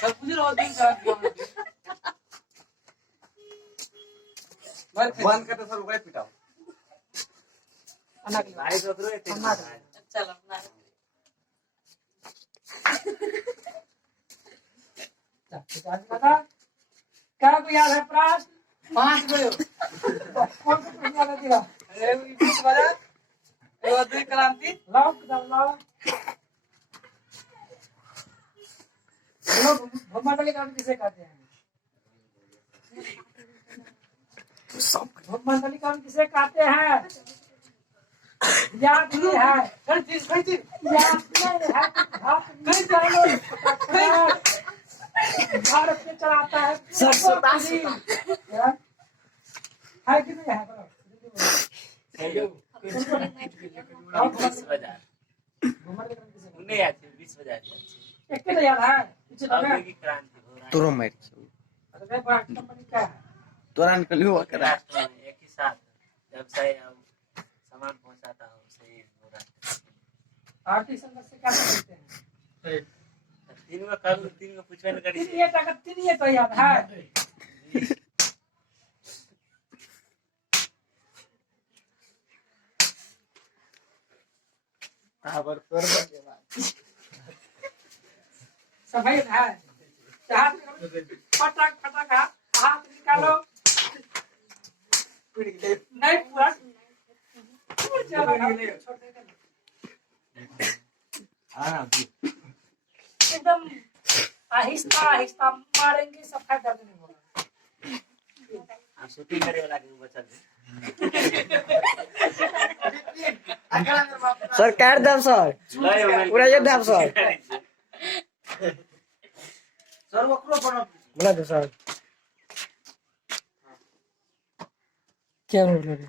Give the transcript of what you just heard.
सब कुछ रोज दिन का बंद करते सर उगले पिटाओ अनाक भाई तो रे चल अपना क्या को याद है प्रश्न 5 गयो कौन सा प्रश्न याद दिया अरे ये बीच वाला ये द्वितीय क्रांति लाओ भूमंडलीय क्रांति किसे कहते हैं भूमंडलीय क्रांति किसे कहते हैं याद नहीं है याद नहीं है भारत में चलाता है है कि नहीं है एक के याद है पीछे तो है तुरो मार अरे कंपनी क्या है तुरंत कलियो करा एक ही साथ व्यवसाय सामान पहुंचाता हो सही हो रहा आर्थिक संघर्ष से क्या समझते हैं तीन में कर तीन में पूछवे न करी तीन ये तो याद है ताबर कर के बाद सफाई है फटाक हाथ निकालो नहीं पूरा एकदम आहिस्ता आहिस्ता मारेंगे सफाई दर्द नहीं होगा आप शूटिंग करे वाला के बचल सर काट दम सर पूरा ये दम सर सर वक्रो बनो बोला दो सर क्या बोल रहे